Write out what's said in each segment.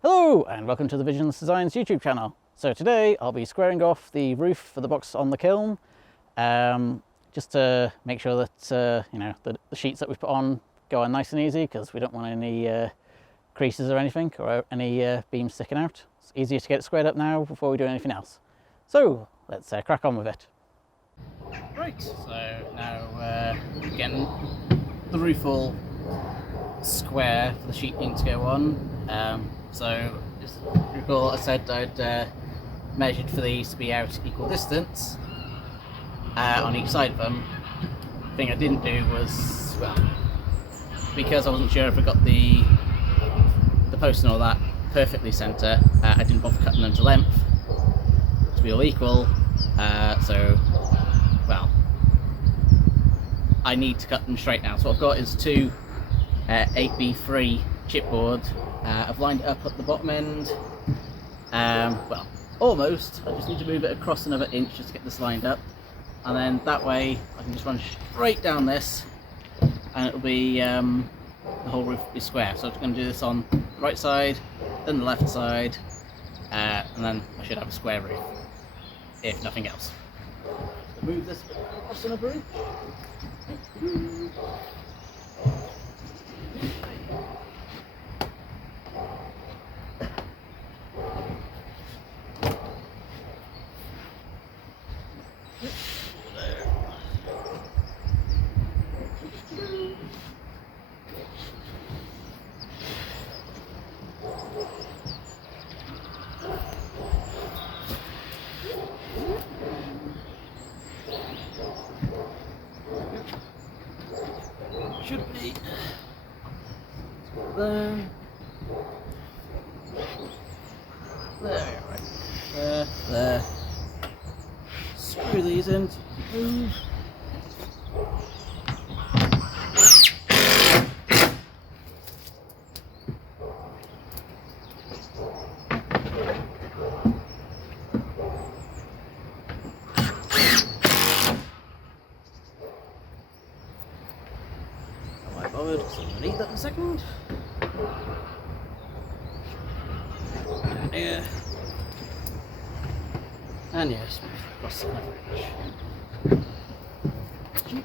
Hello and welcome to the Visionless Designs YouTube channel. So today I'll be squaring off the roof for the box on the kiln, just to make sure that the sheets that we put on go on nice and easy, because we don't want any creases or anything, or any beams sticking out. It's easier to get it squared up now before we do anything else. So let's crack on with it. Right, so now getting the roof all square for the sheeting to go on. So just recall I said I'd measured for these to be out equal distance on each side of them. The thing I didn't do was, well, because I wasn't sure if I got the post and all that perfectly centre, I didn't bother cutting them to length to be all equal. So, well, I need to cut them straight now. So what I've got is two 8B3 chipboard. I've lined it up at the bottom end. Well, almost. I just need to move it across another inch just to get this lined up, and then that way I can just run straight down this, and it'll be the whole roof will be square. So I'm going to do this on the right side, then the left side, and then I should have a square roof, if nothing else. So move this across another inch. Should be there. There, right. There. Screw these in. Move. Forward, so I'm going to need that in a second. Down here. And yes, across the leverage. Shoot.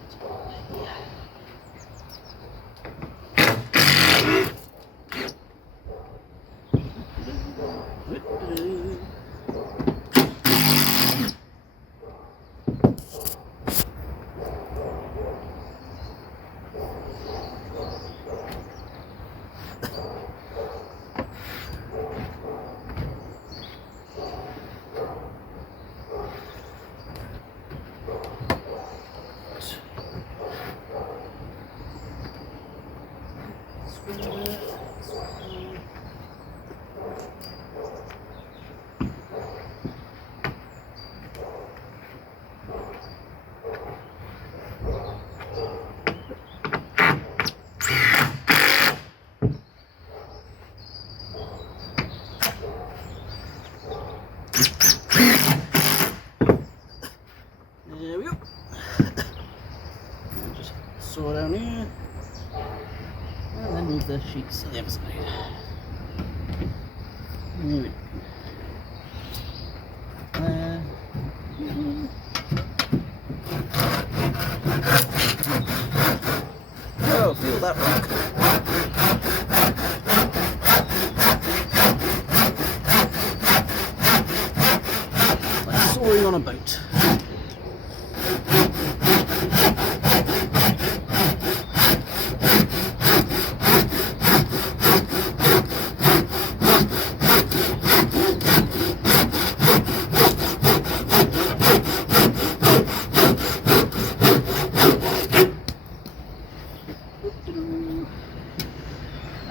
There we go. And just saw down here, and then move the sheets to the other side. There we go. Oh, feel that rock. Like soaring on a boat.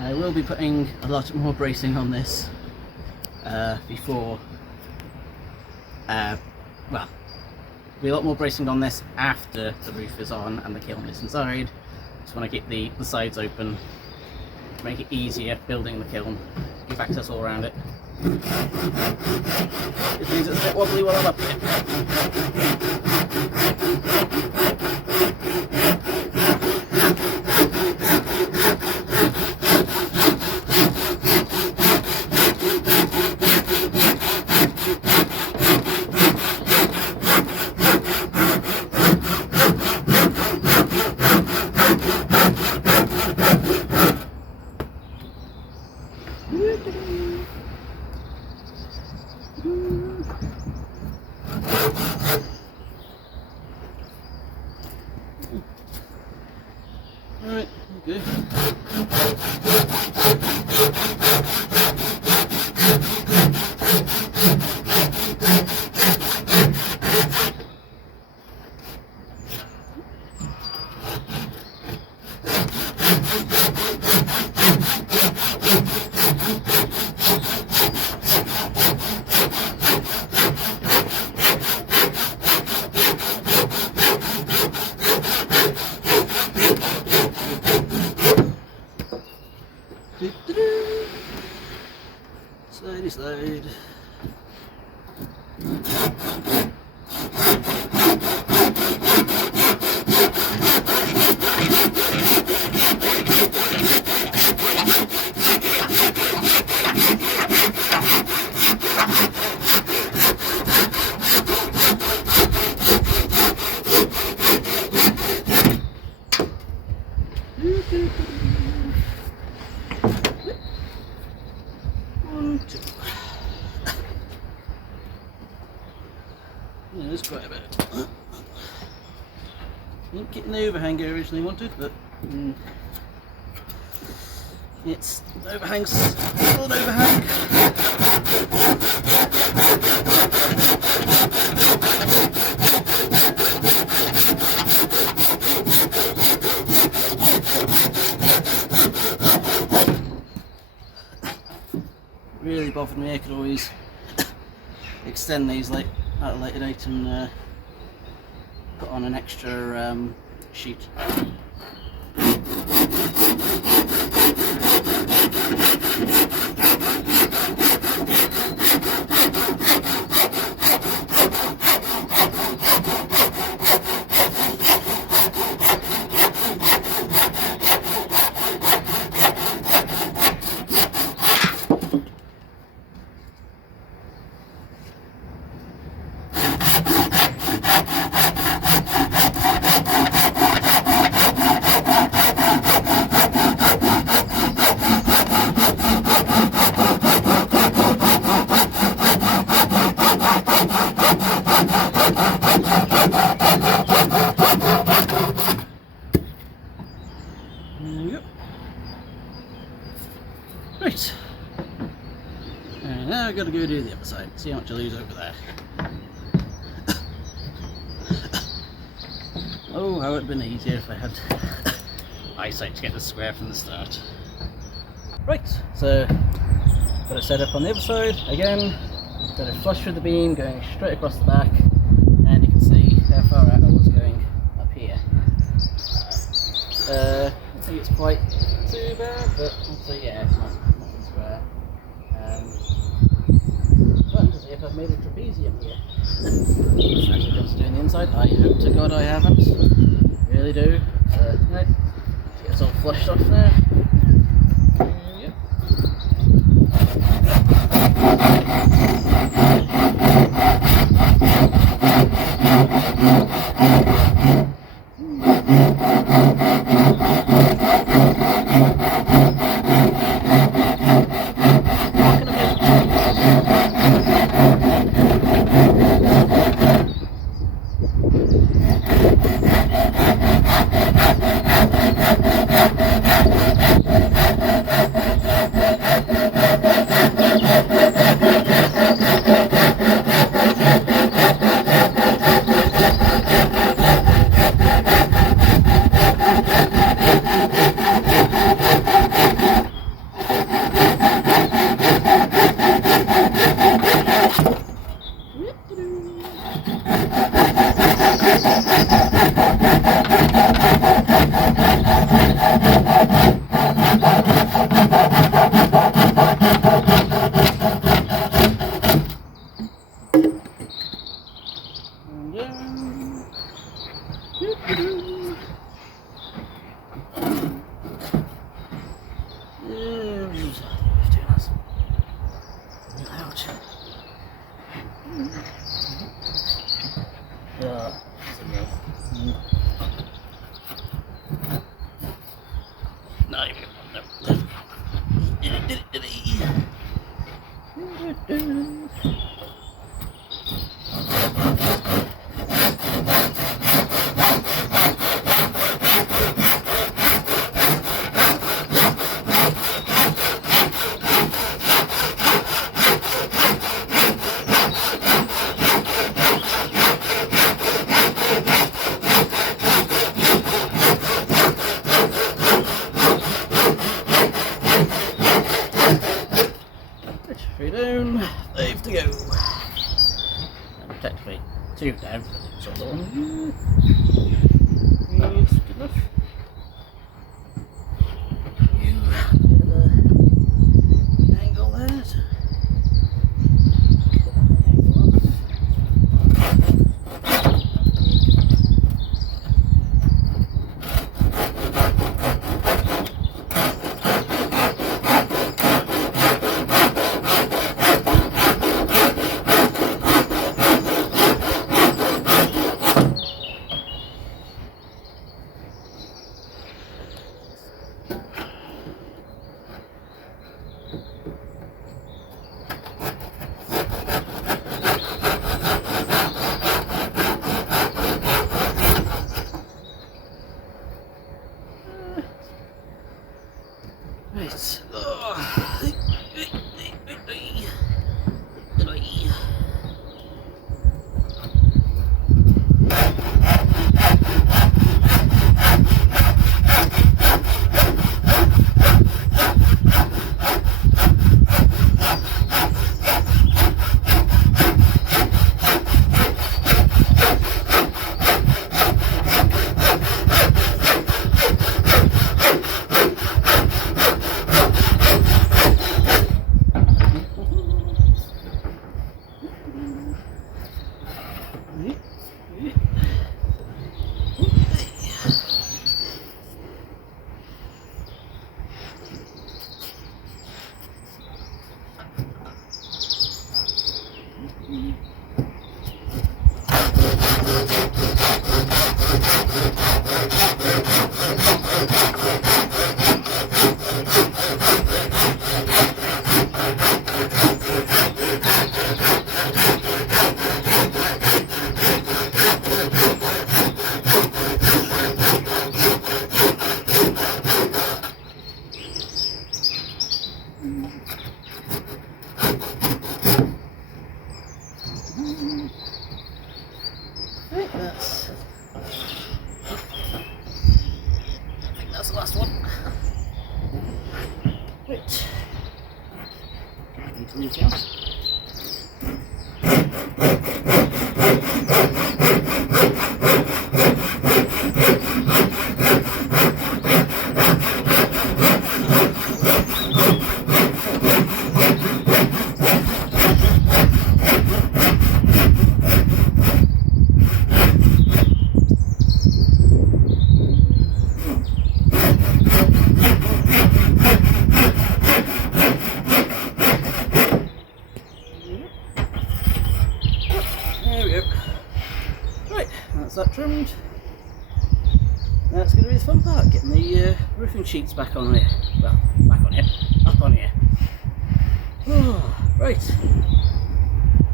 I will be putting a lot more bracing on this before, well, be a lot more bracing on this after the roof is on and the kiln is inside. Just want to keep the sides open, make it easier building the kiln, give access all around it. It means it's a bit wobbly while I'm up here. Alright, okay. Slidey slide. Yeah, there's quite a bit. Didn't get the overhang I originally wanted, but it's overhangs still an overhang. Really bothered me. I could always extend these like at a later date and put on an extra sheet. Yep. Right. And now I've got to go do the other side, see how much I lose over there. Oh, how it would have been easier if I had eyesight to get the square from the start. Right, so got it set up on the other side. Again, got it flush through the beam, going straight across the back, and you can see how far out I was going up here. I don't think it's quite too bad, but I'd say yeah, it's not square. But to see if I've made a trapezium here. Actually comes to doing the inside. I hope to God I haven't. Really do. Right. It's all flushed off now. Yep. Three down, 5 to go. And technically 2 down, so the one is good enough. Angle there. Right. That's the last one. Right. Need to leave out. There we go. Right, that's that trimmed. That's going to be the fun part, getting the roofing sheets back on here. Well, back on here, up on here. Oh, right,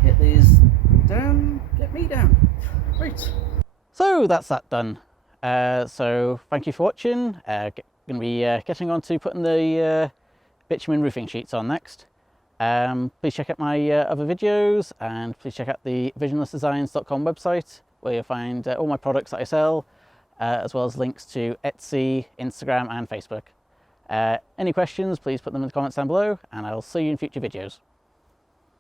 get these down, get me down. Right. So that's that done. So thank you for watching. Going to be getting on to putting the bitumen roofing sheets on next. Please check out my other videos, and please check out the visionlessdesigns.com website, where you'll find all my products that I sell, as well as links to Etsy, Instagram and Facebook. Any questions, please put them in the comments down below, and I'll see you in future videos.